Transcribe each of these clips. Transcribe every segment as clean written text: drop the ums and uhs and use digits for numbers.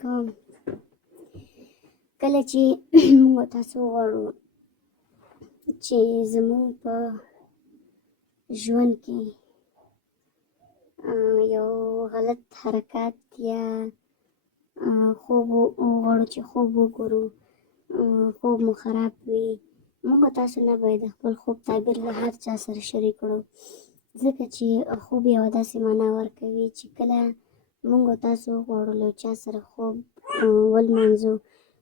کوم. کله چې موږ تاسو غواړو چې زموږ په ژوند کې یو غلط حرکات یا خوب غواړو چې خوب وګورو، خوب مو خراب وي، موږ تاسو نه باید خپل خوب تعبیر له هر چا سره شریک کړو، ځکه چې خوب یوه داسې معنا ورکوي چې کله موږ تاسو غواړو له چا سره خوب ولمانځو،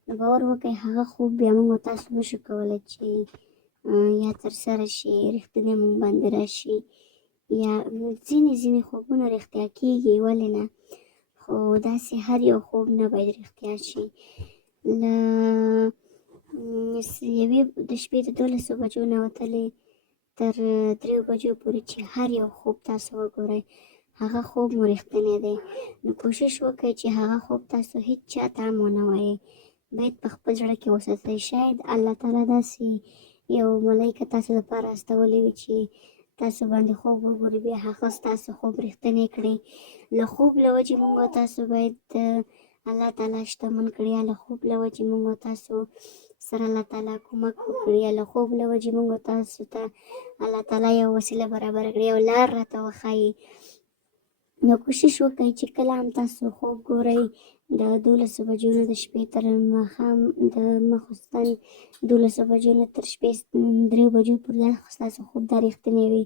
نو باور وکړئ هغه خوب بیا موږ تاسو نشو کولی چې یا ترسره شي، رښتینی موږ باندې راشي، یا ځینې خوبونه رښتیا کېږي، ولې نه؟ خو داسې هر یو خوب نه باید رښتیا شي. له یوې د شپې د 12 بجو نه وتلې تر 3 بجو پورې چې هر یو خوب تاسو وګورئ، هغه خوب مو رښتینی دی. نو کوشش وکړئ چې هغه خوب تاسو هیڅ چا ته هم ونه وایئ، باید په خپل زړه کې وساتئ. شاید الله تعالی داسې یو ملایکه تاسو لپاره استولی وي چې تاسو باندې خوب وګوري، بیا هغه ستاسو خوب رښتینی کړي. له خوب له وجې موږ تاسو باید الله تعالی شتمن کړي، یا له خوب له وجې موږ تاسو سره الله تعالی کومک وکړي، یا له خوب له وجې موږ تاسو ته الله تعالی یو وسیله برابره کړي، یو لار راته وښایي. نو کوشش وکړئ چې کله هم تاسو خوب ګورئ د 12 بجو نه د شپې تر ماښام د ماخوستن 12 بجو نه تر شپې 3 بجو پورې ستاسو خوب دا رښتینی وي.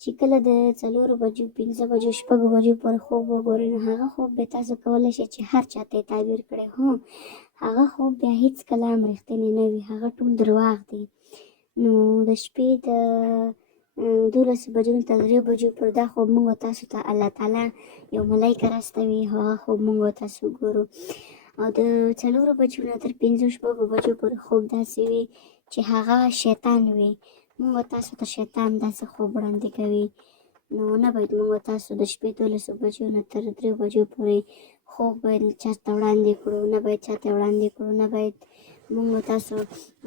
چې کله د 4 بجو 5 بجو 6 بجو پورې خوب وګورئ، نو هغه خوب بیا تاسو کولی شئ چې هر چا ته یې تعبیر کړئ. هو هغه خوب بیا هېڅکله هم رښتینی نه وي، هغه ټول درواغ دي. نو د شپې د 12 بجو نه تر 3 بجو پورې دا خوب موږ تاسو ته الله تعالی یو ملایکه راستوي، هغه خوب موږ تاسو ګورو. او د 4 بجو نه تر 5-6 بجو پورې خوب داسې وي چې هغه شیطان وي، موږ تاسو ته شیطان داسې خوب وړاندې کوي. نو نه باید موږ تاسو د شپې 12 بجو نه تر 3 بجو پورې خوب باید چا ته وړاندې کړو، نه باید چا ته وړاندې کړو، نه باید موږ تاسو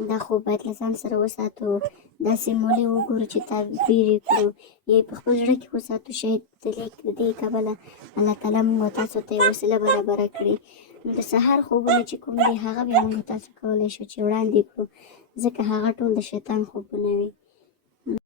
دا خوب باید له ځان سره وساتو، داسې مولې وګورو چې تعبیر یې کړو، یا په خپل زړه کې وساتو. شاید د دې کبله الله تعالی موږ تاسو ته یې وسیله برابره کړي. نو د سهار خوبونه چې کوم دي هغه بیا موږ تاسو کولی شو چې وړاندې کړو، ځکه هغه ټول د شیطان خوبونه وي.